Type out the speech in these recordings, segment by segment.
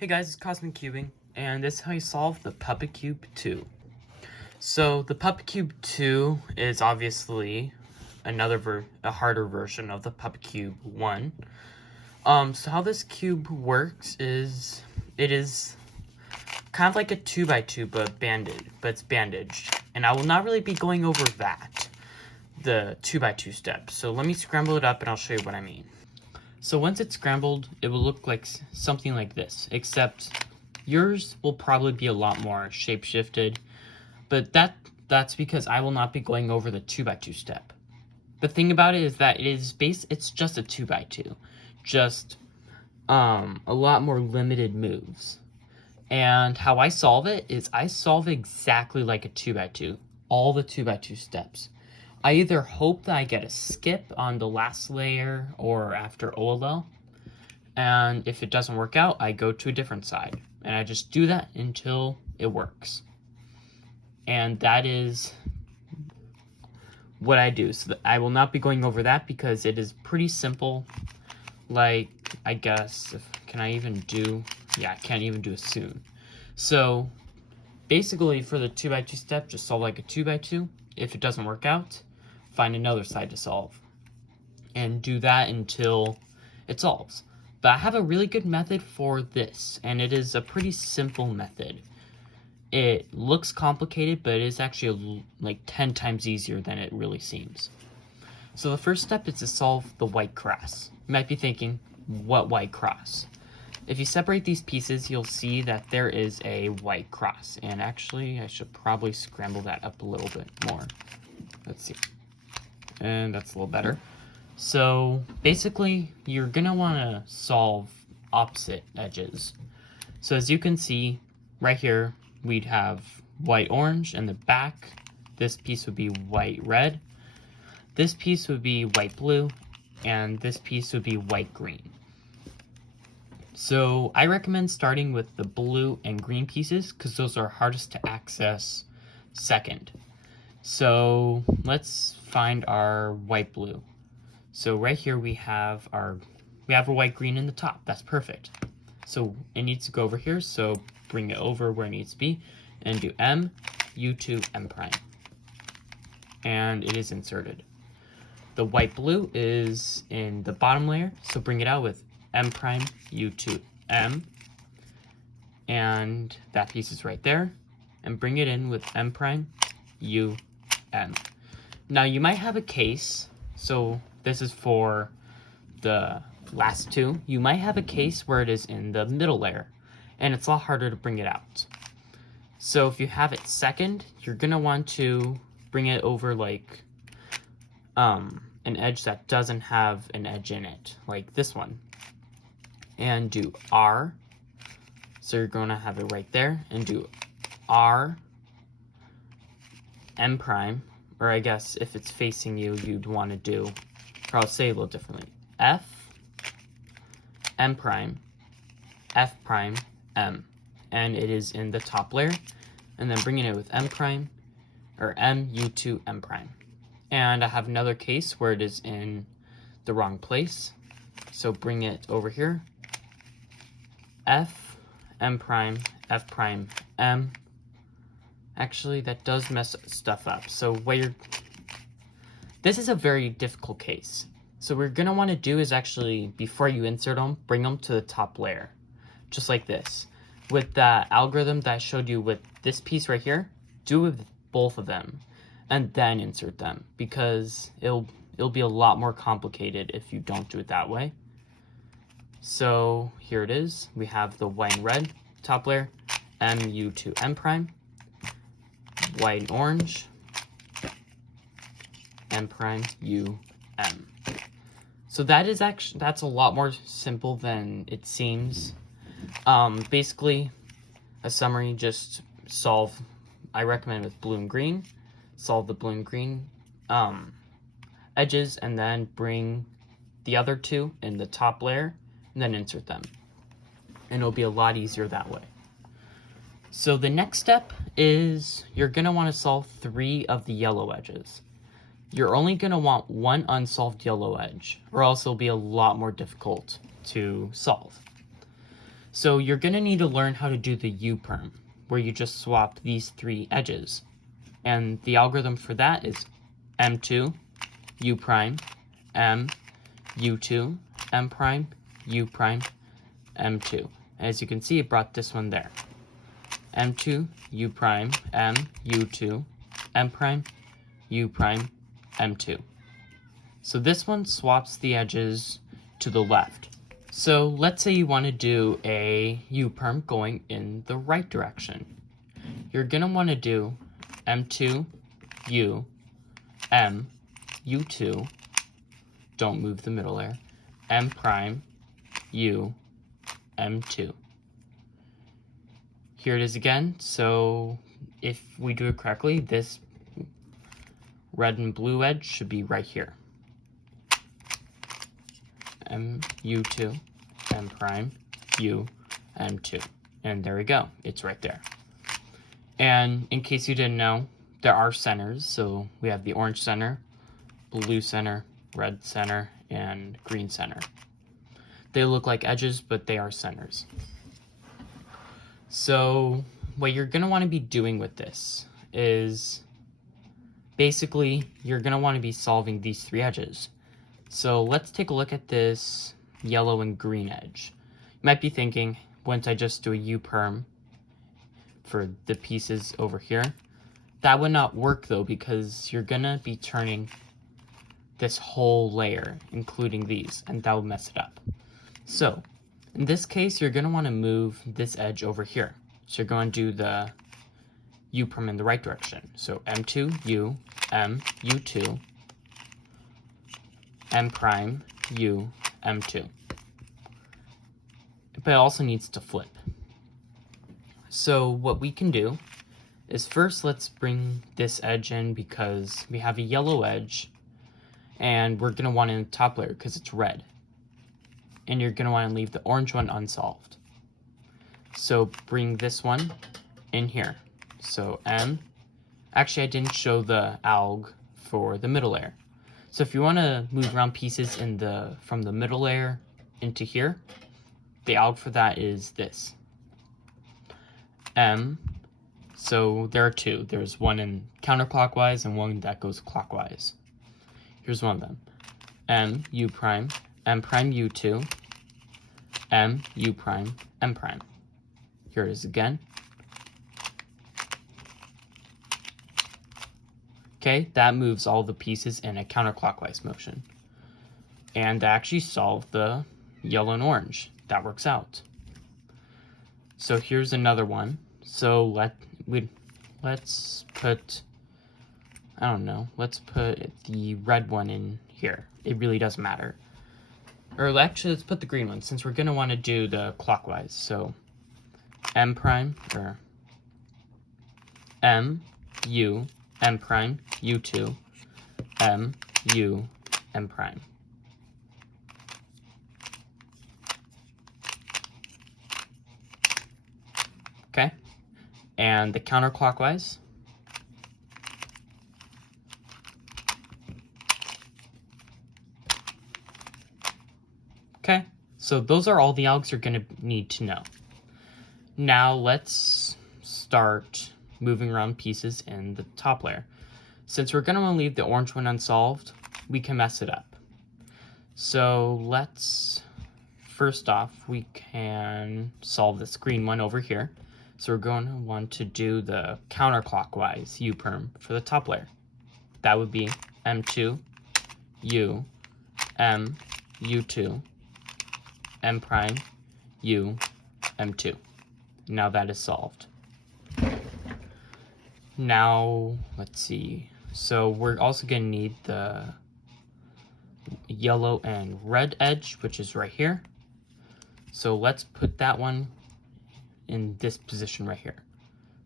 Hey guys, it's Cosmic Cubing, and this is how you solve the Puppet Cube 2. So the Puppet Cube 2 is obviously a harder version of the Puppet Cube 1. So how this cube works is it is kind of like a 2x2 but it's bandaged. And I will not really be going over the 2x2 steps. So let me scramble it up and I'll show you what I mean. So once it's scrambled, it will look like something like this, except yours will probably be a lot more shape-shifted, but that's because I will not be going over the 2x2 step. The thing about it is that it's just a 2x2, just a lot more limited moves. And how I solve it is I solve exactly like a 2x2, all the 2x2 steps. I either hope that I get a skip on the last layer or after OLL, and if it doesn't work out, I go to a different side, and I just do that until it works. And that is what I do. So I will not be going over that because it is pretty simple. Like, I guess, can I even do, yeah, I can't even do it soon. So basically for the 2x2 step, just solve like a 2x2. If it doesn't work out, find another side to solve and do that until it solves. But I have a really good method for this, and it is a pretty simple method. It looks complicated, but it is actually like 10 times easier than it really seems. So the first step is to solve the white cross. You might be thinking, what white cross? If you separate these pieces, you'll see that there is a white cross. And actually, I should probably scramble that up a little bit more. Let's see. And that's a little better. So basically, you're gonna wanna solve opposite edges. So as you can see, right here, we'd have white-orange in the back. This piece would be white-red. This piece would be white-blue. And this piece would be white-green. So I recommend starting with the blue and green pieces because those are hardest to access second. So let's find our white-blue. So right here we have our white-green in the top. That's perfect. So it needs to go over here, so bring it over where it needs to be and do M, U2, M prime. And it is inserted. The white-blue is in the bottom layer, so bring it out with M prime, U2, M. And that piece is right there. And bring it in with M prime, U, M. Now you might have a case, so this is for the last two. You might have a case where it is in the middle layer, and it's a lot harder to bring it out. So if you have it second, you're gonna want to bring it over like an edge that doesn't have an edge in it, like this one. And do R. So you're gonna have it right there, and do R, M prime, or I guess if it's facing you, you'd want to do, or I'll say it a little differently, F, M prime, F prime, M, and it is in the top layer, and then bringing it with M prime, or M, U2, M prime. And I have another case where it is in the wrong place, so bring it over here, F, M prime, F prime, M. Actually, that does mess stuff up. So this is a very difficult case. So what we're gonna wanna do is actually, before you insert them, bring them to the top layer, just like this. With the algorithm that I showed you with this piece right here, do it with both of them, and then insert them, because it'll be a lot more complicated if you don't do it that way. So here it is. We have the white and red top layer, M, U2, M prime. White and orange, M prime, U, M. So that's a lot more simple than it seems. Basically, a summary, just solve, I recommend with blue and green, solve the blue and green edges, and then bring the other two in the top layer, and then insert them. And it'll be a lot easier that way. So the next step is you're gonna wanna solve 3 of the yellow edges. You're only gonna want 1 unsolved yellow edge, or else it'll be a lot more difficult to solve. So you're going to need to learn how to do the U-perm, where you just swap these three edges. And the algorithm for that is M2, U prime, M, U2, M prime, U prime, M2. As you can see, it brought this one there. M2, U prime, M, U2, M prime, U prime, M2. So this one swaps the edges to the left. So let's say you want to do a U-perm going in the right direction. You're going to want to do M2, U, M, U2, don't move the middle layer, M prime, U, M2. Here it is again. So if we do it correctly, this red and blue edge should be right here. M, U2, M prime, U, M2. And there we go. It's right there. And in case you didn't know, there are centers. So we have the orange center, blue center, red center, and green center. They look like edges, but they are centers. So what you're going to want to be doing with this is basically you're going to want to be solving these three edges. So let's take a look at this yellow and green edge. You might be thinking, wouldn't I just do a U-perm for the pieces over here? That would not work though, because you're going to be turning this whole layer, including these, and that will mess it up. So in this case, you're going to want to move this edge over here. So you're going to do the U-perm in the right direction. So M2, U, M, U2, M prime, U, M2. But it also needs to flip. So what we can do is first let's bring this edge in because we have a yellow edge and we're going to want it in the top layer because it's red. And you're going to want to leave the orange one unsolved. So bring this one in here. So M, actually I didn't show the alg for the middle layer. So if you want to move around pieces from the middle layer into here, the alg for that is this. M, so there are two. There's one in counterclockwise and one that goes clockwise. Here's one of them. M, U prime, M prime, U2, M, U prime, M prime. Here it is again. Okay, that moves all the pieces in a counterclockwise motion. And that actually solved the yellow and orange. That works out. So here's another one. So let's put, I don't know, let's put the red one in here. It really doesn't matter. Or actually, let's put the green one since we're going to want to do the clockwise. So M prime, or M, U, M prime, U2, M, U, M prime. Okay, and the counterclockwise. Okay, so those are all the algs you're going to need to know. Now let's start moving around pieces in the top layer. Since we're going to leave the orange one unsolved, we can mess it up. So let's, first off, we can solve this green one over here. So we're going to want to do the counterclockwise U-perm for the top layer. That would be M2, U, M, U2, M prime, U, M2. Now that is solved. Now, let's see. So we're also going to need the yellow and red edge, which is right here. So let's put that one in this position right here.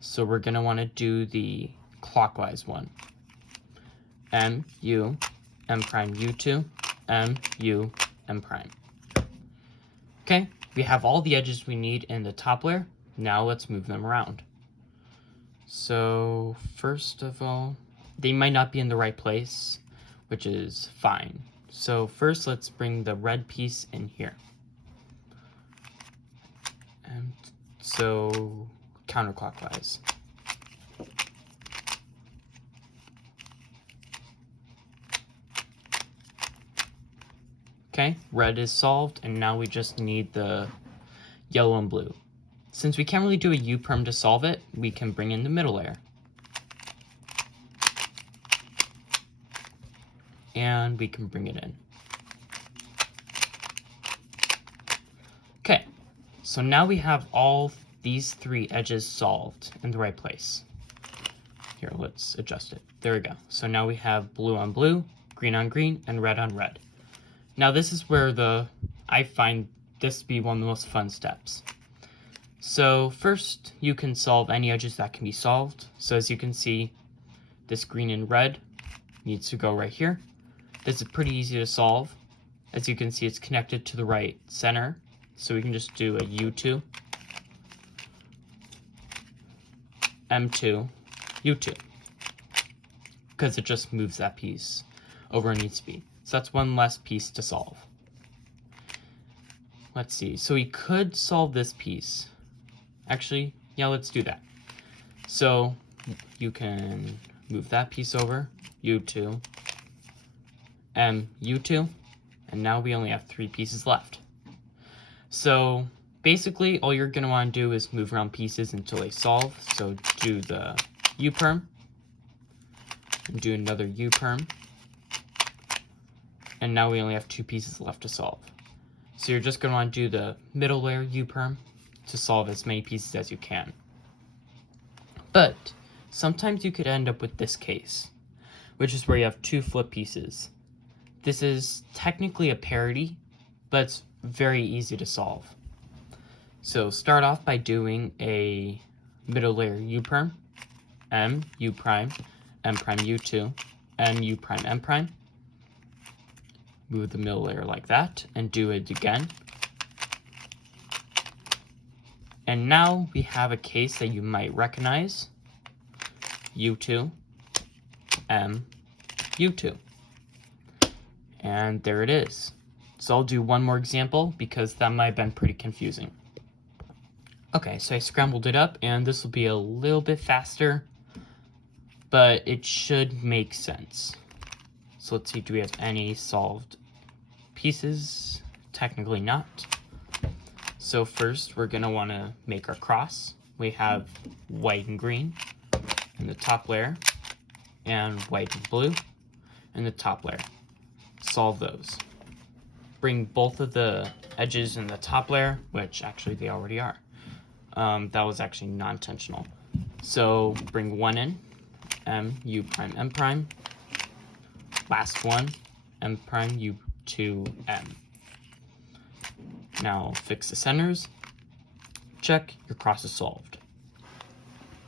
So we're going to want to do the clockwise one. M, U, M prime, U2, M, U, M prime. Okay, we have all the edges we need in the top layer. Now let's move them around. So first of all, they might not be in the right place, which is fine. So first let's bring the red piece in here. so counterclockwise. Okay, red is solved, and now we just need the yellow and blue. Since we can't really do a U-perm to solve it, we can bring in the middle layer. And we can bring it in. Okay, so now we have all these three edges solved in the right place. Here, let's adjust it. There we go. So now we have blue on blue, green on green, and red on red. Now this is where I find this to be one of the most fun steps. So first, you can solve any edges that can be solved. So as you can see, this green and red needs to go right here. This is pretty easy to solve. As you can see, it's connected to the right center. So we can just do a U2, M2, U2. Because it just moves that piece over where it needs to be. So that's one less piece to solve. Let's see. So we could solve this piece. Actually, yeah, let's do that. So you can move that piece over, U2, U2, and now we only have 3 pieces left. So basically, all you're going to want to do is move around pieces until they solve. So do the U-perm, and do another U-perm, and now we only have 2 pieces left to solve. So you're just going to want to do the middle layer U-perm to solve as many pieces as you can. But sometimes you could end up with this case, which is where you have 2 flip pieces. This is technically a parity, but it's very easy to solve. So start off by doing a middle layer U-perm, M, U prime, M prime U2, M, U prime, M prime. Move the middle layer like that, and do it again. And now we have a case that you might recognize. U2, M, U2. And there it is. So I'll do one more example because that might have been pretty confusing. Okay, so I scrambled it up, and this will be a little bit faster, but it should make sense. So let's see, do we have any solved pieces? Technically not. So first, we're going to want to make our cross. We have white and green in the top layer, and white and blue in the top layer. Solve those. Bring both of the edges in the top layer, which actually they already are. That was actually non-intentional. So bring one in, M, U prime, M prime. Last one, M prime, U2, M. Now fix the centers. Check, your cross is solved.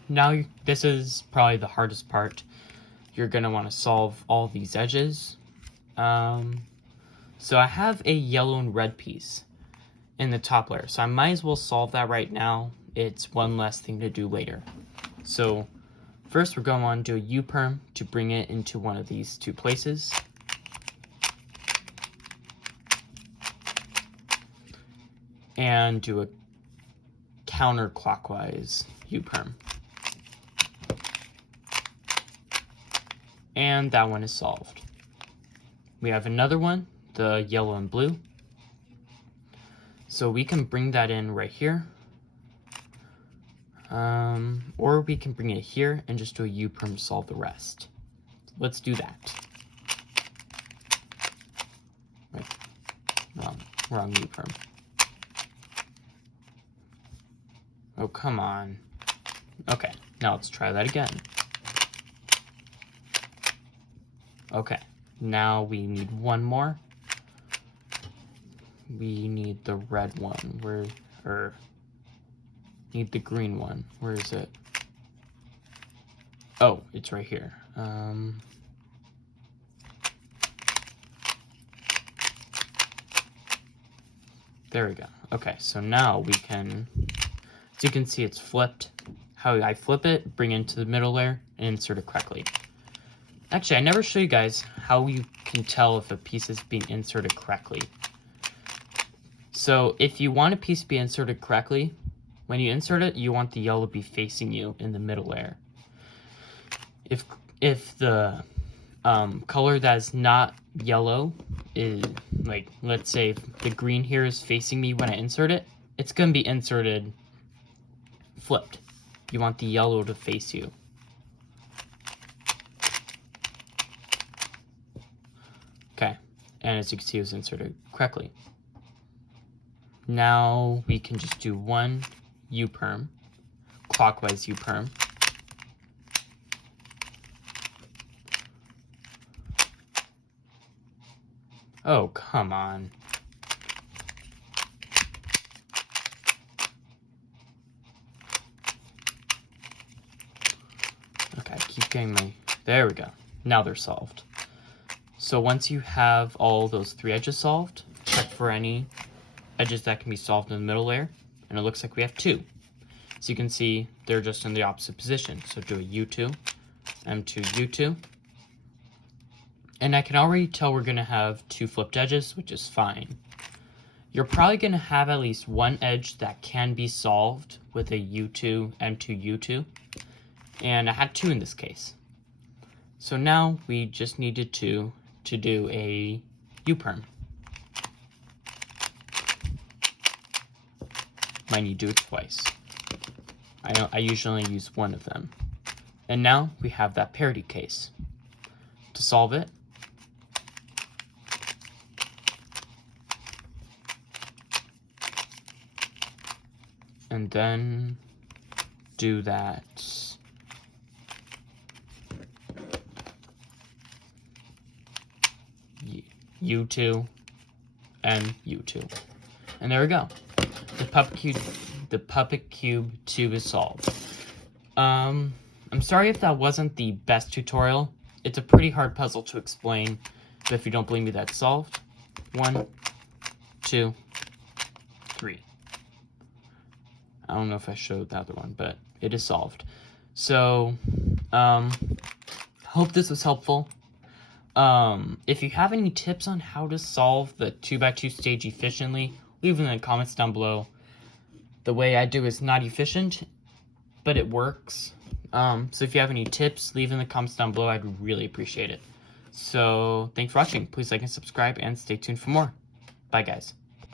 Now this is probably the hardest part. You're going to want to solve all these edges. So I have a yellow and red piece in the top layer, so I might as well solve that right now. It's one less thing to do later. So first we're going to want to do a U-perm to bring it into one of these 2 places. And do a counterclockwise U-perm. And that one is solved. We have another one, the yellow and blue. So we can bring that in right here. Or we can bring it here and just do a U-perm to solve the rest. Let's do that. Wait, wrong U-perm. Oh, come on. Okay, now let's try that again. Okay, now we need one more. We need the red one. Need the green one. Where is it? Oh, it's right here. There we go. Okay, so now we can, as you can see, it's flipped. How I flip it, bring it into the middle layer, and insert it correctly. Actually, I never show you guys how you can tell if a piece is being inserted correctly. So if you want a piece to be inserted correctly, when you insert it, you want the yellow to be facing you in the middle layer. If the color that is not yellow is, like, let's say the green here is facing me when I insert it, it's going to be inserted flipped. You want the yellow to face you. Okay, and as you can see, it was inserted correctly. Now we can just do one U-perm, clockwise U-perm. Oh, come on. Okay, keep getting my... There we go. Now they're solved. So once you have all those 3 edges solved, check for any edges that can be solved in the middle layer. And it looks like we have 2. So you can see they're just in the opposite position. So do a U2, M2, U2. And I can already tell we're going to have 2 flipped edges, which is fine. You're probably going to have at least one edge that can be solved with a U2, M2, U2. And I had 2 in this case. So now we just needed to do a U-perm. Might need to do it twice. I usually use one of them. And now we have that parity case. To solve it, and then do that U2 and U2. And there we go. The Puppet Cube 2 is solved. I'm sorry if that wasn't the best tutorial. It's a pretty hard puzzle to explain, but if you don't believe me, that's solved. 1, 2, 3. I don't know if I showed the other one, but it is solved. So, hope this was helpful. If you have any tips on how to solve the 2x2 stage efficiently, leave them in the comments down below. The way I do is not efficient, but it works. So if you have any tips, leave in the comments down below. I'd really appreciate it. So thanks for watching. Please like and subscribe and stay tuned for more. Bye, guys.